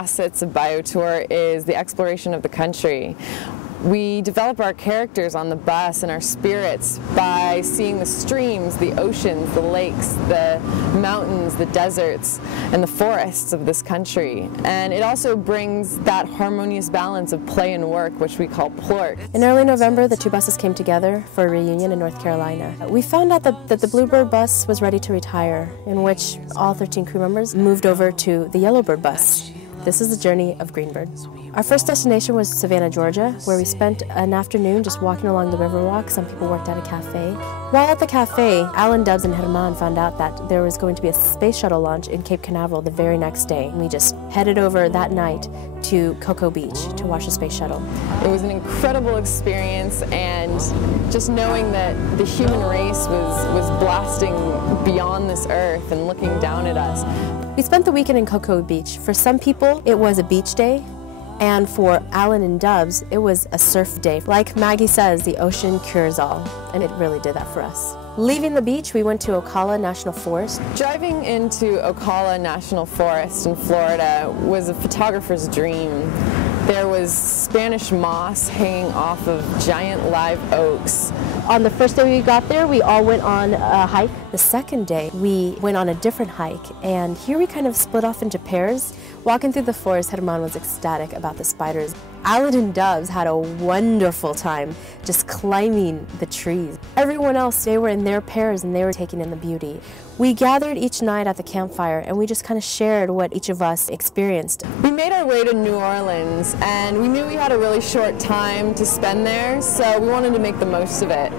facets of BioTour is the exploration of the country. We develop our characters on the bus and our spirits by seeing the streams, the oceans, the lakes, the mountains, the deserts, and the forests of this country. And it also brings that harmonious balance of play and work, which we call plort. In early November, the two buses came together for a reunion in North Carolina. We found out that the Bluebird bus was ready to retire, in which all 13 crew members moved over to the Yellowbird bus. This is the journey of Greenbird. Our first destination was Savannah, Georgia, where we spent an afternoon just walking along the Riverwalk. Some people worked at a cafe. While at the cafe, Alan, Dubs, and Sherman found out that there was going to be a space shuttle launch in Cape Canaveral the very next day. And we just headed over that night to Cocoa Beach to watch the space shuttle. It was an incredible experience, and just knowing that the human race was blasting beyond this earth and looking down at us. We spent the weekend in Cocoa Beach. For some people, it was a beach day, and for Alan and Dubs, it was a surf day. Like Maggie says, the ocean cures all, and it really did that for us. Leaving the beach, we went to Ocala National Forest. Driving into Ocala National Forest in Florida was a photographer's dream. There was Spanish moss hanging off of giant live oaks. On the first day we got there, we all went on a hike. The second day, we went on a different hike, and here we kind of split off into pairs. Walking through the forest, Sherman was ecstatic about the spiders. Alan and Dubs had a wonderful time just climbing the trees. Everyone else, they were in their pairs and they were taking in the beauty. We gathered each night at the campfire and we just kind of shared what each of us experienced. We made our way to New Orleans, and we knew we had a really short time to spend there, so we wanted to make the most of it.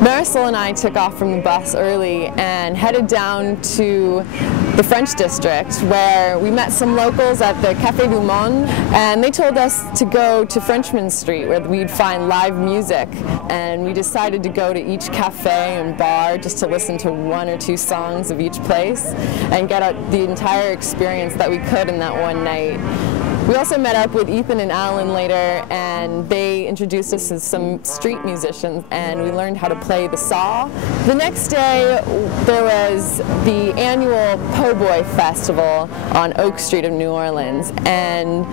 Marisol and I took off from the bus early and headed down to the French district, where we met some locals at the Café du Monde, and they told us to go to Frenchman Street where we'd find live music, and we decided to go to each cafe and bar just to listen to one or two songs of each place and get the entire experience that we could in that one night. We also met up with Ethan and Alan later, and they introduced us as some street musicians, and we learned how to play the saw. The next day, there was the annual Po' Boy Festival on Oak Street of New Orleans, and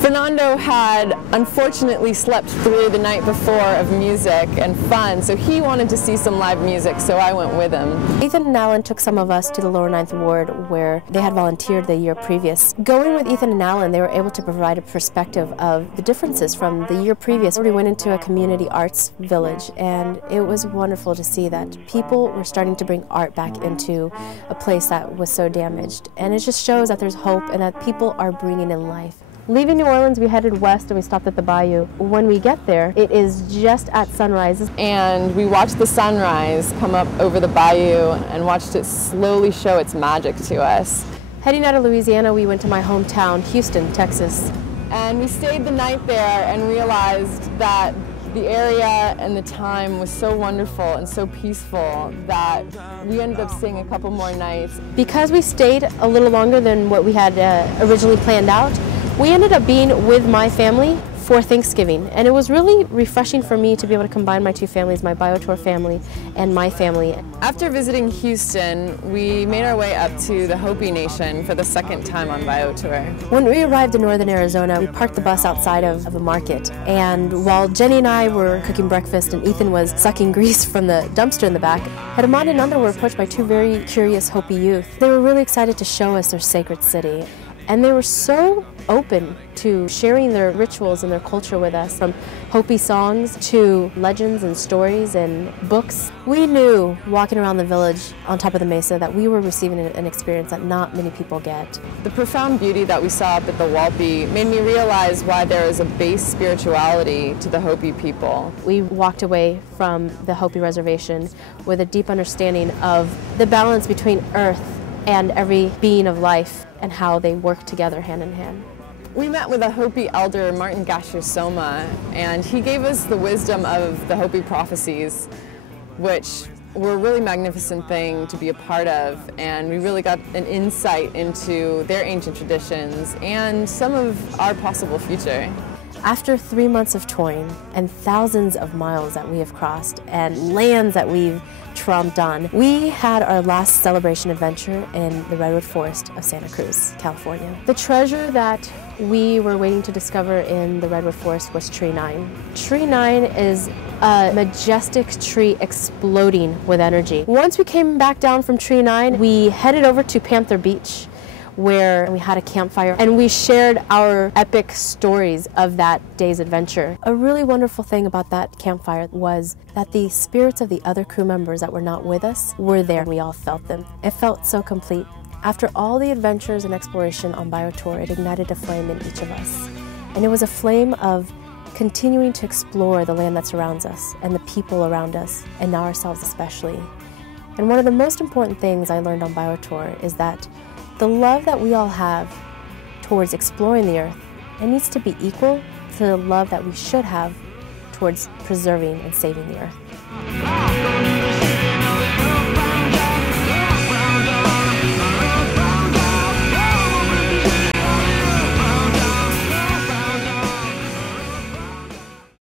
Fernando had unfortunately slept through the night before of music and fun, so he wanted to see some live music, so I went with him. Ethan and Alan took some of us to the Lower Ninth Ward, where they had volunteered the year previous. Going with Ethan and Alan, they were able to provide a perspective of the differences from the year previous. We went into a community arts village, and it was wonderful to see that people were starting to bring art back into a place that was so damaged. And it just shows that there's hope and that people are bringing in life. Leaving New Orleans, we headed west and we stopped at the bayou. When we get there, it is just at sunrise. And we watched the sunrise come up over the bayou and watched it slowly show its magic to us. Heading out of Louisiana, we went to my hometown, Houston, Texas. And we stayed the night there and realized that the area and the time was so wonderful and so peaceful that we ended up staying a couple more nights. Because we stayed a little longer than what we had originally planned out, we ended up being with my family for Thanksgiving, and it was really refreshing for me to be able to combine my two families, my BioTour family and my family. After visiting Houston, we made our way up to the Hopi Nation for the second time on BioTour. When we arrived in northern Arizona, we parked the bus outside of a market, and while Jenny and I were cooking breakfast and Ethan was sucking grease from the dumpster in the back, Herman and Nanda were approached by two very curious Hopi youth. They were really excited to show us their sacred city, and they were so open to sharing their rituals and their culture with us, from Hopi songs to legends and stories and books. We knew walking around the village on top of the mesa that we were receiving an experience that not many people get. The profound beauty that we saw up at the Walpi made me realize why there is a base spirituality to the Hopi people. We walked away from the Hopi reservation with a deep understanding of the balance between earth and every being of life and how they work together hand in hand. We met with a Hopi elder, Martin Gasher Soma, and he gave us the wisdom of the Hopi prophecies, which were a really magnificent thing to be a part of, and we really got an insight into their ancient traditions and some of our possible future. After 3 months of touring and thousands of miles that we have crossed and lands that we've tromped on, we had our last celebration adventure in the redwood forest of Santa Cruz, California. The treasure that we were waiting to discover in the redwood forest was Tree 9. Tree 9 is a majestic tree exploding with energy. Once we came back down from Tree 9, we headed over to Panther Beach, where we had a campfire and we shared our epic stories of that day's adventure. A really wonderful thing about that campfire was that the spirits of the other crew members that were not with us were there. We all felt them. It felt so complete. After all the adventures and exploration on BioTour, it ignited a flame in each of us. And it was a flame of continuing to explore the land that surrounds us and the people around us, and now ourselves especially. And one of the most important things I learned on BioTour is that the love that we all have towards exploring the earth, it needs to be equal to the love that we should have towards preserving and saving the earth.